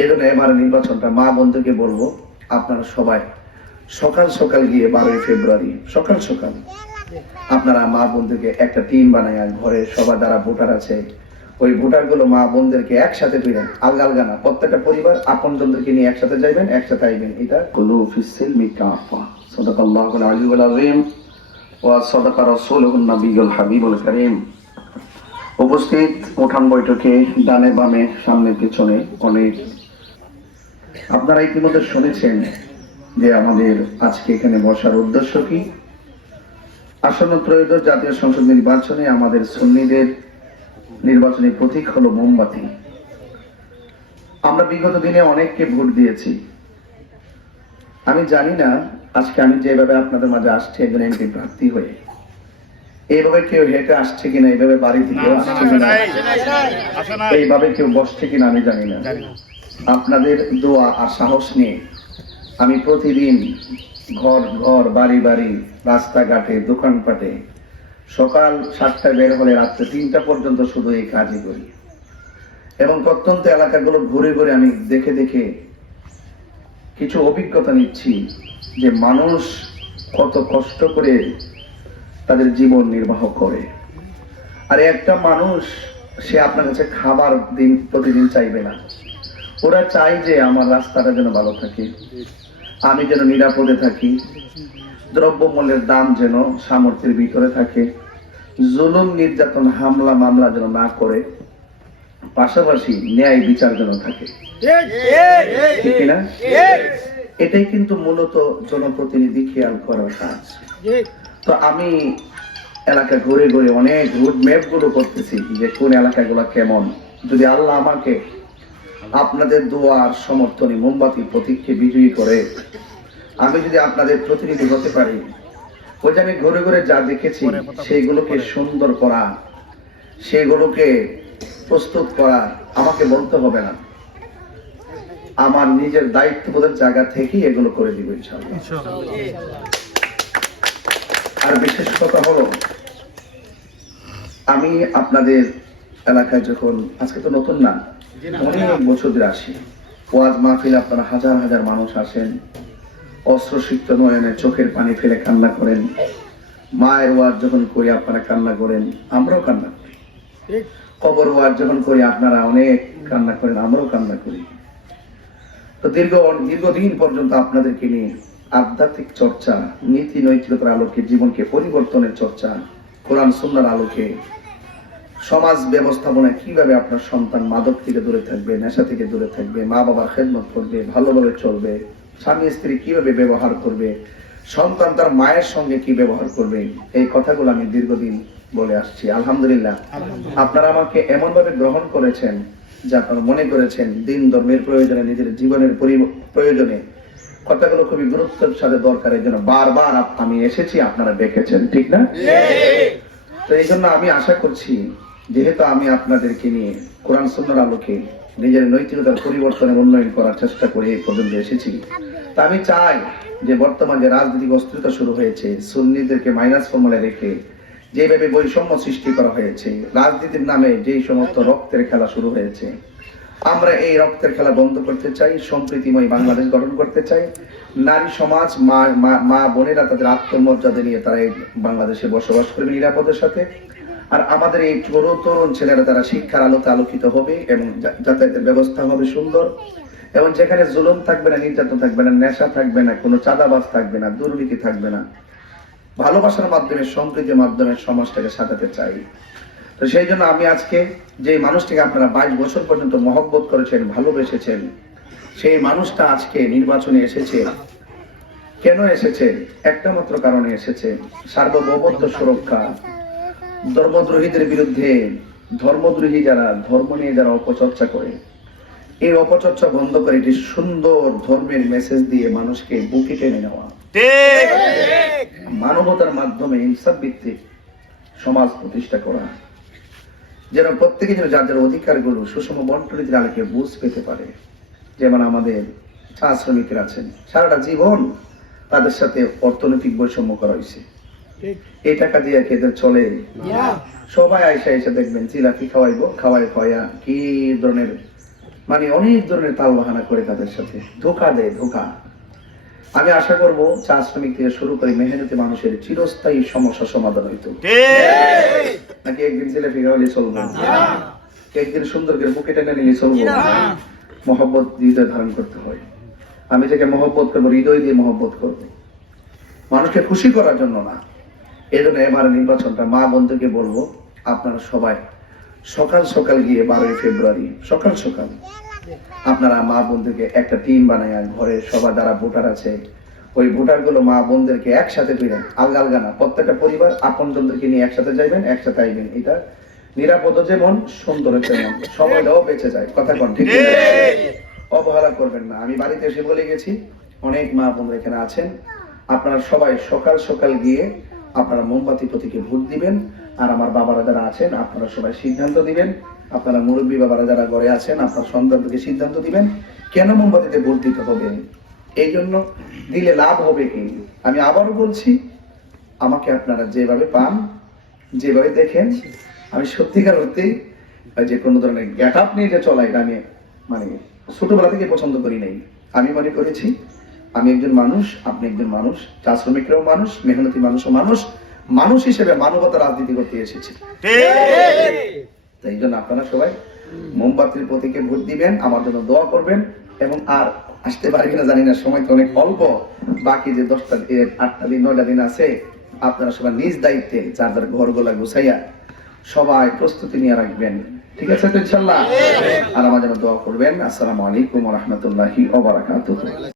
এই জন্য এবার নির্বাচনটা মা বন্ধুকে বলবো, আপনারা সবাই সকাল সকাল গিয়ে 12 ফেব্রুয়ারি সকাল সকাল আপনারা মা বন্ধুকে একটা টিম বানায়, ঘরে সবার যারা ভোটার আছে ওই ভোটার গুলো মা বোনদেরকে একসাথে পেলেন, আলগা আলগা না, প্রত্যেকটা পরিবার আপন জনদেরকে নিয়ে একসাথে যাইবেন, একসাথে আইবেন। এটা কুলু ফিসিল মিকাফা সাদাকাল্লাহুল আলিয়্যুল আযীম ওয়া সাদাকা রাসূলুহুন নবিয়্যুল হাবিবুল কারীম। উপস্থিত উঠান বৈঠকে ডানে বামে সামনে পিছনে অনেক, আপনারা ইতিমধ্যে শুনেছেন যে আমাদের আজকে এখানে বসার উদ্দেশ্য কি। আসন্ন ত্রয়োদশ জাতীয় সংসদ নির্বাচনে আমাদের সুন্নিদের নির্বাচনী প্রতীক হলো মোমবাতি। আমরা বিগত দিনে অনেককে ভোট দিয়েছি। আমি জানি না আজকে আমি যেভাবে আপনাদের মাঝে আসছি একজন এমপি প্রার্থী হয়ে, এইভাবে কেউ হেঁটে আসছে কিনা, এইভাবে বাড়ি থেকে আসছে কিনা, এইভাবে কেউ বসছে কিনা আমি জানি না। আপনাদের দোয়া আর সাহস নিয়ে আমি প্রতিদিন ঘর ঘর বাড়ি বাড়ি রাস্তাঘাটে দোকানপাটে সকাল 7টায় বের হলে রাত্রে 3টা পর্যন্ত শুধু এই কাজই করি, এবং প্রত্যন্ত এলাকাগুলো ঘুরে ঘুরে আমি দেখে দেখে কিছু অভিজ্ঞতা নিচ্ছি যে মানুষ কত কষ্ট করে তাদের জীবন নির্বাহ করে। আর একটা মানুষ সে আপনার কাছে খাবার দিন প্রতিদিন চাইবে না, ওরা চাই যে আমার রাস্তাটা যেন ভালো থাকে, আমি যেন নিরাপদে থাকি, দ্রব্যমূল্যের দাম যেন সামর্থ্যের ভিতরে থাকে, জুলুম নির্যাতন হামলা মামলা যেন না করে, পাশাপাশি ন্যায় বিচার যেন থাকে, ঠিক না? এটাই কিন্তু মূলত জনপ্রতিনিধি খেয়াল করার কাজ। তো আমি এলাকা ঘুরে ঘুরে অনেক রুট ম্যাপ গুলো করতেছি যে কোন এলাকাগুলো কেমন। যদি আল্লাহ আমাকে আপনাদের দোয়ার সমর্থনে মোমবাতি প্রতীককে বিজয়ী করে আমি যদি আপনাদের প্রতিনিধি হতে পারি, ওই যে আমি ঘুরে ঘুরে যা দেখেছি সেইগুলোকে সুন্দর করা, সেগুলোকে প্রস্তুত করা আমাকে বলতে হবে না, আমার নিজের দায়িত্ববোধের জায়গা থেকেই এগুলো করে দিব ইনশাআল্লাহ। আর বিশেষ কথা হলো, আমি আপনাদের এলাকায় যখন, আজকে তো নতুন না, অনেক বছর ধরে আসি, ওয়াজ মাহফিল আপনারা হাজার হাজার মানুষ আসেন, অশ্রুসিক্ত নয়নে চোখের পানি ফেলে কান্না করেন, মায়ের ওয়াজ যখন করি আপনারা কান্না করেন, আমরাও কান্না করি, কবর ওয়াজ যখন করি আপনারা অনেক কান্না করেন, আমরাও কান্না করি। তো দীর্ঘদিন পর্যন্ত আপনাদেরকে নিয়ে আধ্যাত্মিক চর্চা, নীতি নৈতিকতার আলোকে জীবনকে পরিবর্তনের চর্চা, কোরআন সুন্নাহর আলোকে সমাজ ব্যবস্থাপনায় কিভাবে আপনার সন্তান মাদক থেকে দূরে থাকবে, নেশা থেকে দূরে থাকবে, মা বাবার খেদমত করবে, ভালোভাবে চলবে, স্বামী স্ত্রী কিভাবে ব্যবহার করবে, সন্তান তার মায়ের সঙ্গে কি ব্যবহার করবে, এই কথাগুলো আমি দীর্ঘদিন বলে আসছি। আলহামদুলিল্লাহ আপনারা আমাকে এমন ভাবে গ্রহণ করেছেন যে আপনারা মনে করেছেন দিন ধর্মের প্রয়োজনে, নিজের জীবনের প্রয়োজনে কথাগুলো খুবই গুরুত্বের সাথে দরকার, এই জন্য বারবার আমি এসেছি, আপনারা দেখেছেন, ঠিক না? তো এই জন্য আমি আশা করছি, যেহেতু আমি আপনাদেরকে নিয়ে কোরআন সুন্নাহর আলোকে নিজের নৈতিকতার পরিবর্তনের উন্নয়ন করার চেষ্টা করে এই পর্যন্ত এসেছি, তা আমি চাই যে বর্তমান যে রাজনৈতিক অস্থিরতা শুরু হয়েছে, সুন্নিদেরকে মাইনাস ফর্মুলায় রেখে যেভাবে বৈষম্য সৃষ্টি করা হয়েছে, রাজনীতির নামে যেই সমস্ত রক্তের খেলা শুরু হয়েছে, আমরা এই রক্তের খেলা বন্ধ করতে চাই, সম্প্রীতিময় বাংলাদেশ গঠন করতে চাই। নারী সমাজ, মা বোনেরা তাদের আত্মমর্যাদা নিয়ে তারা এই বাংলাদেশে বসবাস করবে নিরাপদের সাথে। আর আমাদের এই তরুণ ছেলেরা তারা শিক্ষার আলোতে আলোকিত হবে এবং যাতায়াতের ব্যবস্থা হবে সুন্দর, এবং যেখানে জুলুম থাকবে না, নির্যাতন থাকবে না, নেশা থাকবে না, কোনো চাঁদাবাজ থাকবে না, দুর্নীতি থাকবে না, ভালোবাসার মাধ্যমে, সম্প্রীতির মাধ্যমে সমাজটাকে সাজাতে চাই। তো সেই জন্য আমি আজকে যে মানুষটিকে আপনারা 22 বছর পর্যন্ত মহব্বত করেছেন, ভালোবেসেছেন, সেই মানুষটা আজকে নির্বাচনে এসেছে। কেন এসেছে? একটা মাত্র কারণে এসেছে, সার্বভৌমত্ব সুরক্ষা, ধর্মদ্রোহীদের বিরুদ্ধে, ধর্মদ্রোহী যারা ধর্ম নিয়ে যারা অপচর্চা করে, এই অপচর্চা বন্ধ করে একটি সুন্দর ধর্মের মেসেজ দিয়ে মানুষকে বুকে টেনে নেওয়া, মানবতার মাধ্যমে ইনসাফ ভিত্তিক সমাজ প্রতিষ্ঠা করা, যেন প্রত্যেকে যেন যার যার অধিকারগুলো সুষম বন্টনের আলোকে বুঝ পেতে পারে। যেমন আমাদের চা শ্রমিকরা আছেন, সারাটা জীবন তাদের সাথে অর্থনৈতিক বৈষম্য করা হয়েছে, এই টাকা দিয়ে এদের চলে, সবাই আইসা এসে দেখবেন জিলাপি খাওয়াইবো, খাওয়াইয়া কি ধরনের মানে অনেক ধরনের তাল বাহানা করে তাদের সাথে ধোকা দেয়, ধোকা। আমি আশা করবো চা শ্রমিক থেকে শুরু করে মেহনতি মানুষের চিরস্থায়ী সমস্যা সমাধান হইতো, নাকি একদিন ছেলে ফিগা হলে চলবো, একদিন সুন্দর করে বুকে টেনে নিলে চলবো? মহব্বত হৃদয় ধারণ করতে হয়। আমি যাকে মহব্বত করবো হৃদয় দিয়ে মহব্বত করবো, মানুষকে খুশি করার জন্য না। এই জন্য এবার নির্বাচনটা মা বন্ধুকে বলবো, আপনারা সবাই সকাল সকাল গিয়ে 12ই ফেব্রুয়ারি সকাল সকাল আপনারা মা বন্ধুকে একটা টিম বানায় ঘরে সবার যারা ভোটার আছে ওই ভোটার গুলো মা বোনদেরকে একসাথে তুলেন, আলগা আলগা না, প্রত্যেকটা পরিবার আপনজনদেরকে নিয়ে একসাথে যাইবেন, একসাথে আইবেন। এটা নিরাপদ যেমন সুন্দর তেমন, সময়টাও বেঁচে যায়। কথা কোন ঠিক? অবহেলা করবেন না। আমি বাড়িতে এসে বলে গেছি, অনেক মা বোনরা এখানে আছেন, আপনারা সবাই সকাল সকাল গিয়ে আপনারা মোমবাতি প্রতীকে ভোট দিবেন। আর আমার বাবারা যারা আছেন আপনারা সবাই সিদ্ধান্ত দিবেন, আপনারা মুরব্বী বাবারা যারা ঘরে আছেন আপনার সন্তানদেরকে সিদ্ধান্ত দিবেন কেন মোমবাতিতে ভোট দিতে হবে, এই জন্য দিলে লাভ হবে কি। আমি আবারও বলছি, আমাকে আপনারা যেভাবে পান, যেভাবে দেখেন, আমি সত্যিকার অর্থেই যে কোনো ধরনের গেট আপ নিয়ে যে চলা, এটা আমি মানে ছোটবেলা থেকে পছন্দ করি নাই। আমি মনে করেছি আমি একজন মানুষ, আপনি একজন মানুষ, চা শ্রমিকরাও মানুষ, মেহনতি মানুষও মানুষ, মানুষ হিসেবে মানবতা রাজনীতি করতে এসেছি। তাই জন্য আপনারা সবাই মোমবাতির প্রতীকে ভোট দিবেন, আমার জন্য দোয়া করবেন। এবং আর আসতে পারি কিনা জানি না, সময় তো অনেক অল্প, বাকি যে 10টা 8টা দিন 9টা দিন আছে, আপনারা সবাই নিজ দায়িত্বে যার যার ঘরগুলা গুছাইয়া সবাই প্রস্তুতি নিয়ে রাখবেন, ঠিক আছে তো ইনশাল্লাহ? আর আমার জন্য দোয়া করবেন। আসসালামু আলাইকুম ওয়া রাহমাতুল্লাহি ওয়া বারাকাতুহু।